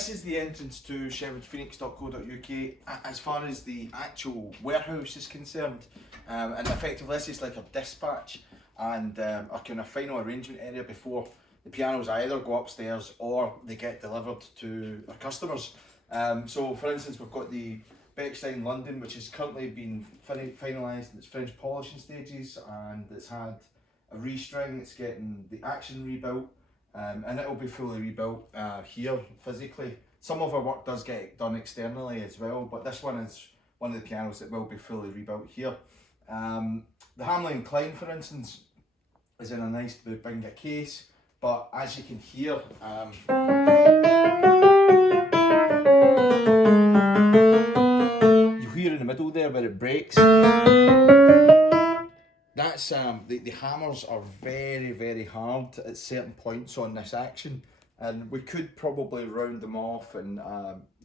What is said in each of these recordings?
this is the entrance to sherwoodphoenix.co.uk as far as the actual warehouse is concerned, and effectively this is like a dispatch and a kind of final arrangement area before the pianos either go upstairs or they get delivered to our customers. So for instance, we've got the Bechstein London, which has currently been finalised in its French polishing stages, and it's had a restring, it's getting the action rebuilt, and it will be fully rebuilt here physically. Some of our work does get done externally as well, but this one is one of the pianos that will be fully rebuilt here. The Hamlin Klein, for instance, is in a nice Bubinga case, but as you can hear, you hear in the middle there where it breaks. That's the hammers are very hard at certain points on this action, and we could probably round them off and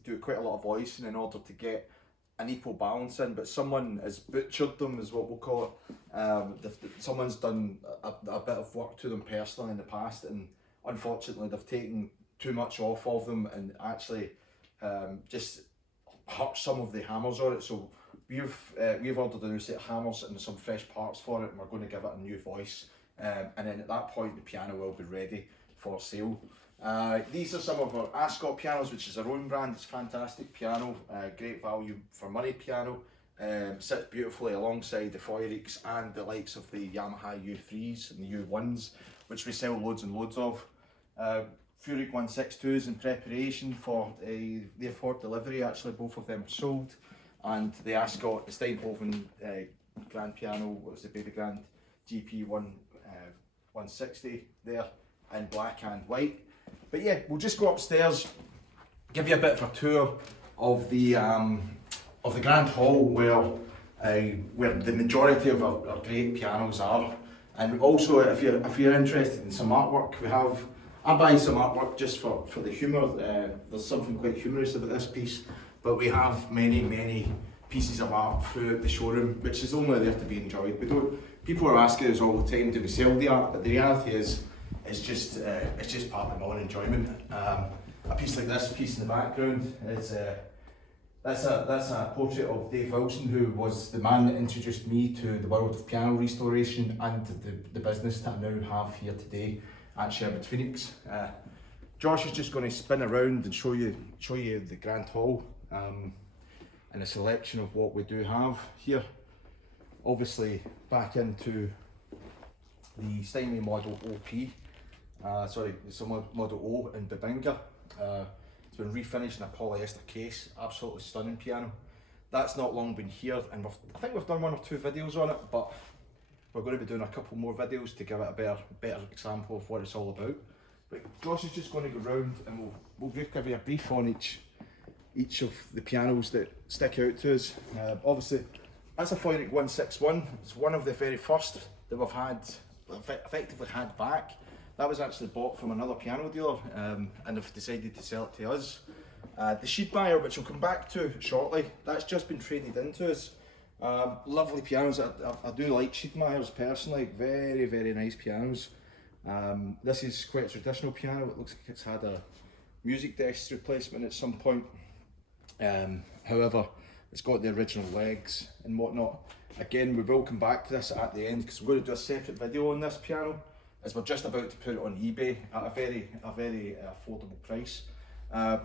do quite a lot of voicing in order to get an equal balance in, but someone has butchered them, is what we'll call it. Someone's done a bit of work to them personally in the past, and unfortunately they've taken too much off of them and actually just hurt some of the hammers on it. So we've ordered a new set of hammers and some fresh parts for it, and we're going to give it a new voice, and then at that point the piano will be ready for sale. These are some of our Ascot Pianos, which is our own brand. It's a fantastic piano, great value for money piano. Sits beautifully alongside the Phoenix and the likes of the Yamaha U3s and the U1s, which we sell loads and loads of. Furyk 162s in preparation for their for delivery. Actually, both of them are sold, and the Ascot, the Steinhoven grand piano, what was the Baby Grand GP 160 there in black and white. But yeah, we'll just go upstairs, give you a bit of a tour of the grand hall where the majority of our great pianos are. And also, if you're interested in some artwork, I buy some artwork just for the humour. There's something quite humorous about this piece, but we have many pieces of art throughout the showroom, which is only there to be enjoyed. People are asking us all the time, do we sell the art? But the reality is, it's just part of my own enjoyment. A piece like this piece in the background is that's a portrait of Dave Wilson, who was the man that introduced me to the world of piano restoration and the business that I now have here today at Sherwood Phoenix. Josh is just going to spin around and show you the grand hall and a selection of what we do have here. Obviously back into the Shiedmayer Model OP. It's a Model O in Bubinga. It's been refinished in a polyester case. Absolutely stunning piano. That's not long been here, and I think we've done 1 or 2 videos on it, but we're going to be doing a couple more videos to give it a better example of what it's all about. But Josh is just going to go round and we'll give you a brief on each of the pianos that stick out to us. Obviously, that's a Phoenix 161. It's one of the very first that we've effectively had back. That was actually bought from another piano dealer, and have decided to sell it to us. The Shiedmayer, which we'll come back to shortly, that's just been traded into us. Lovely pianos. I do like Shiedmayers personally. Very nice pianos. This is quite a traditional piano. It looks like it's had a music desk replacement at some point. However, it's got the original legs and whatnot. Again, we will come back to this at the end, because we're going to do a separate video on this piano, as we're just about to put it on eBay at a very affordable price.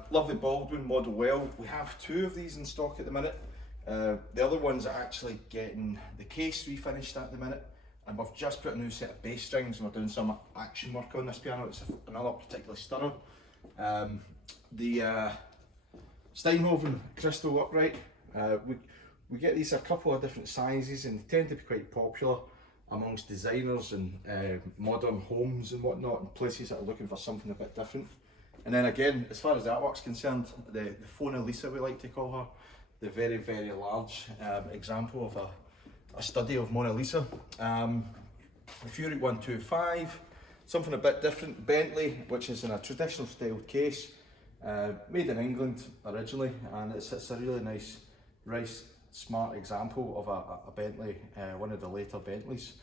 Lovely Baldwin Model Well. We have 2 of these in stock at the minute. The other one's are actually getting the case refinished at the minute, and we've just put a new set of bass strings and we're doing some action work on this piano. It's another particular stunner. The Steinhoven Crystal Upright. We get these a couple of different sizes, and they tend to be quite popular amongst designers and modern homes and whatnot, and places that are looking for something a bit different. And then again, as far as the artwork's concerned, the Mona Lisa, we like to call her, the very large example of a study of Mona Lisa. The Furyk 125, something a bit different, Bentley, which is in a traditional style case, made in England originally, and it's a really nice, smart example of a Bentley, one of the later Bentleys.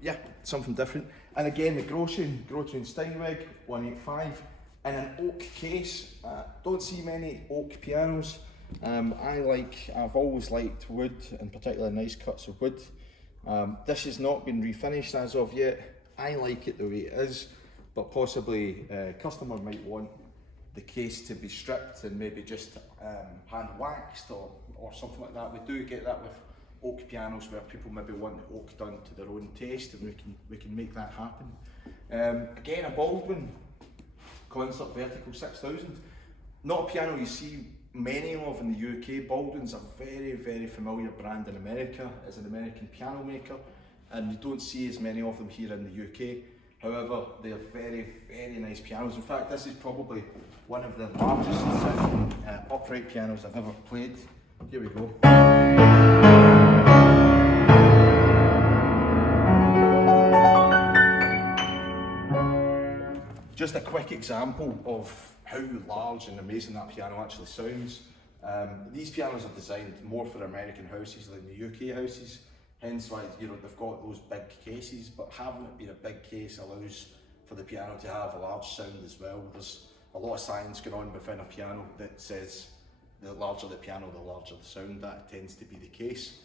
Yeah, something different. And again, the Groschen Steinweg 185. in an oak case. Don't see many oak pianos. I've always liked wood, and particularly nice cuts of wood. This has not been refinished as of yet. I like it the way it is, but possibly customer might want the case to be stripped and maybe just hand waxed or something like that. We do get that with oak pianos where people maybe want the oak done to their own taste, and we can make that happen. Again, a Baldwin Concert Vertical 6000. Not a piano you see many of in the UK. Baldwin's a very, very familiar brand in America. It's an American piano maker, and you don't see as many of them here in the UK. However, they're very, very nice pianos. In fact, this is probably one of the largest upright pianos I've ever played. Here we go. Just a quick example of how large and amazing that piano actually sounds. These pianos are designed more for American houses than the UK houses, hence why they've got those big cases, but having it be a big case allows for the piano to have a large sound as well. There's a lot of science going on within a piano that says the larger the piano, the larger the sound. That tends to be the case.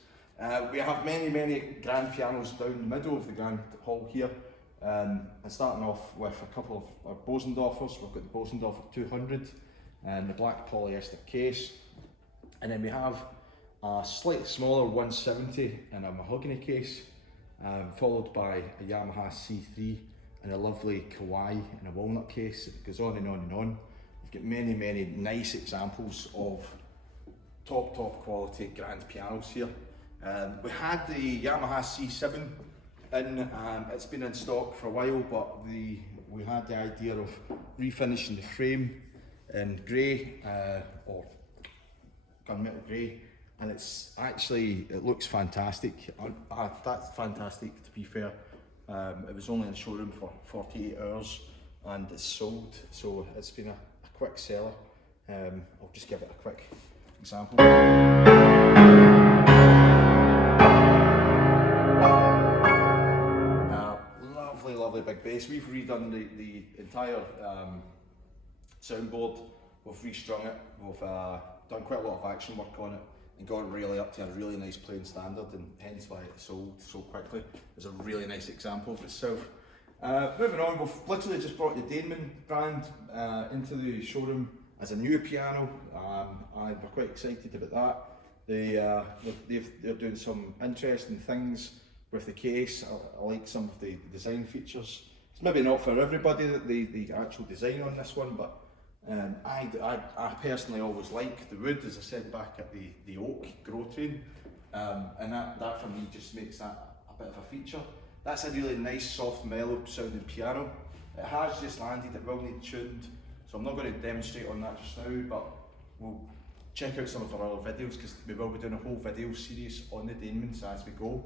We have many, many grand pianos down the middle of the grand hall here. And starting off with a couple of our Bosendorfers. We've got the Bosendorfer 200 and the black polyester case, and then we have a slightly smaller 170 in a mahogany case, followed by a Yamaha C3 and a lovely Kawaii in a walnut case. It goes on and on and on. We've got many, many nice examples of top quality grand pianos here. We had the Yamaha C7 in, it's been in stock for a while, but we had the idea of refinishing the frame in grey or gunmetal grey, and it looks fantastic. That's fantastic, to be fair. It was only in showroom for 48 hours and it's sold, so it's been a quick seller. I'll just give it a quick example. Lovely big bass. We've redone the entire soundboard. We've restrung it. We've done quite a lot of action work on it and got it really up to a really nice playing standard, and hence why it sold so quickly. It's a really nice example of itself. Moving on, we've literally just brought the Daneman brand into the showroom as a new piano. We're quite excited about that. They're doing some interesting things with the case. I like some of the design features. It's maybe not for everybody, the actual design on this one, but I personally always like the wood, as I said back at the oak grow train, and that for me just makes that a bit of a feature. That's a really nice, soft, mellow sounding piano. It has just landed, it will need tuned, so I'm not going to demonstrate on that just now, but we'll check out some of our other videos, because we will be doing a whole video series on the Danemans as we go.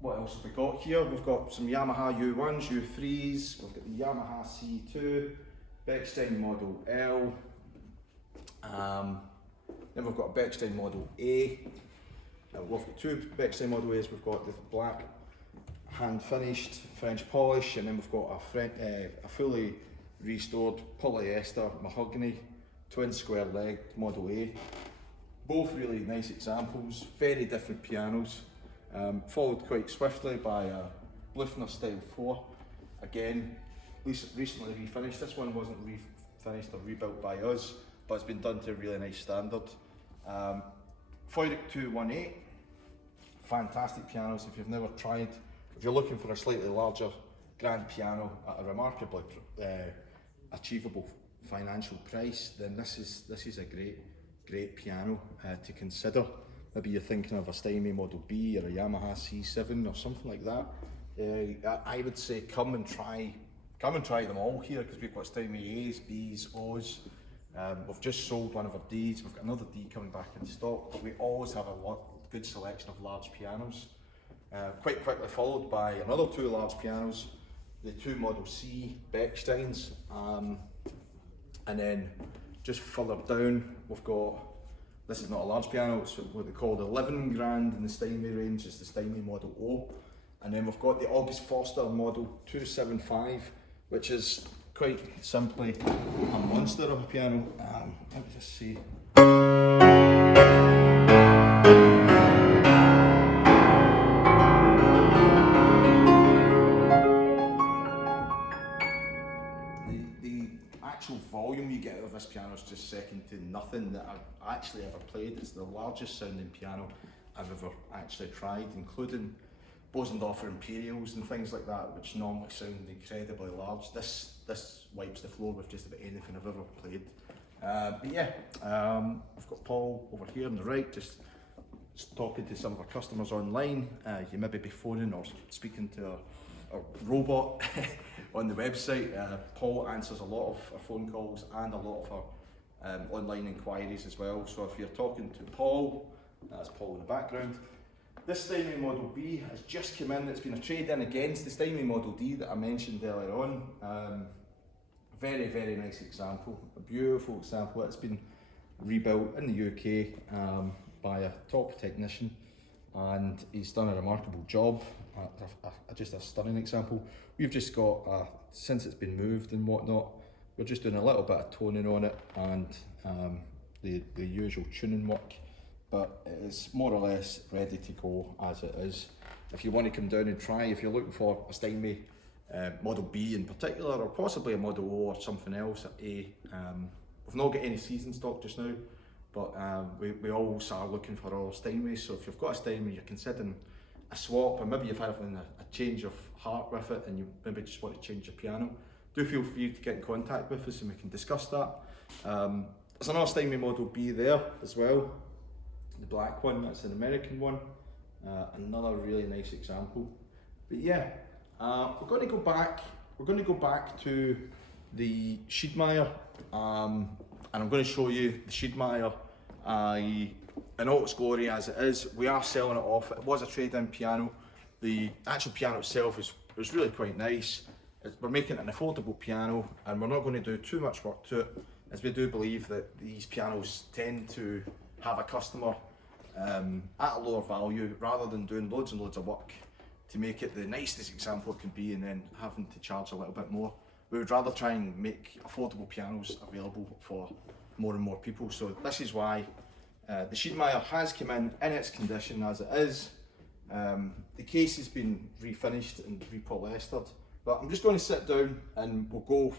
What else have we got here? We've got some Yamaha U1s, U3s, we've got the Yamaha C2, Bechstein Model L, then we've got a Bechstein Model A. We've got two Bechstein Model A's. We've got the black hand finished French polish, and then we've got a fully restored polyester mahogany twin square leg Model A. Both really nice examples, very different pianos, followed quite swiftly by a Blüthner Style 4. Again, recently refinished. This one wasn't refinished or rebuilt by us, but it's been done to a really nice standard. Feurick 218, fantastic pianos. If you've never tried, if you're looking for a slightly larger grand piano at a remarkably achievable financial price, then this is a great piano to consider. Maybe you're thinking of a Shiedmayer Model B or a Yamaha C7 or something like that. I would say come and try them all here, because we've got Shiedmayer A's, B's, O's. We've just sold one of our D's. We've got another D coming back in stock, but we always have a good selection of large pianos. Quite quickly followed by another two large pianos, the two Model C Bechsteins, and then just further down we've got, this is not a large piano, it's what they call the 11 grand in the Shiedmayer range, is the Shiedmayer Model O. And then we've got the August Forster Model 275, which is quite simply a monster of a piano. Let me just see. The actual volume you get out of this piano is just second to nothing that I've actually ever played. It's the largest sounding piano I've ever actually tried, including Bosendorfer Imperials and things like that, which normally sound incredibly large. This wipes the floor with just about anything I've ever played. But yeah, I've got Paul over here on the right, just talking to some of our customers online. You maybe be phoning or speaking to our robot on the website. Paul answers a lot of our phone calls and a lot of our online inquiries as well. So if you're talking to Paul, that's Paul in the background. This Steinway Model B has just come in. It's been a trade-in against the Steinway Model D that I mentioned earlier on. Very, very nice example, a beautiful example. It's been rebuilt in the UK by a top technician, and he's done a remarkable job. Just a stunning example. We've just got, since it's been moved and whatnot, we're just doing a little bit of toning on it and the usual tuning work. But it's more or less ready to go as it is. If you want to come down and try, if you're looking for a Steinway Model B in particular, or possibly a Model O or something else at A, we've not got any season stock just now, but we always are looking for our Steinways. So if you've got a Steinway, you're considering a swap, or maybe you've had a change of heart with it and you maybe just want to change your piano, do feel free to get in contact with us and we can discuss that. There's another Steinway Model B there as well. The black one, that's an American one. Another really nice example. But yeah, we're going to go back. We're going to go back to the Shiedmayer, and I'm going to show you the Shiedmayer in all its glory as it is. We are selling it off. It was a trade-in piano. The actual piano itself was really quite nice. We're making an affordable piano, and we're not going to do too much work to it, as we do believe that these pianos tend to have a customer at a lower value, rather than doing loads and loads of work to make it the nicest example it can be and then having to charge a little bit more. We would rather try and make affordable pianos available for more and more people. So this is why the Shiedmayer has come in its condition as it is. The case has been refinished and repolyestered, but I'm just going to sit down and we'll go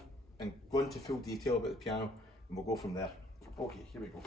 into full detail about the piano and we'll go from there. Okay, here we go.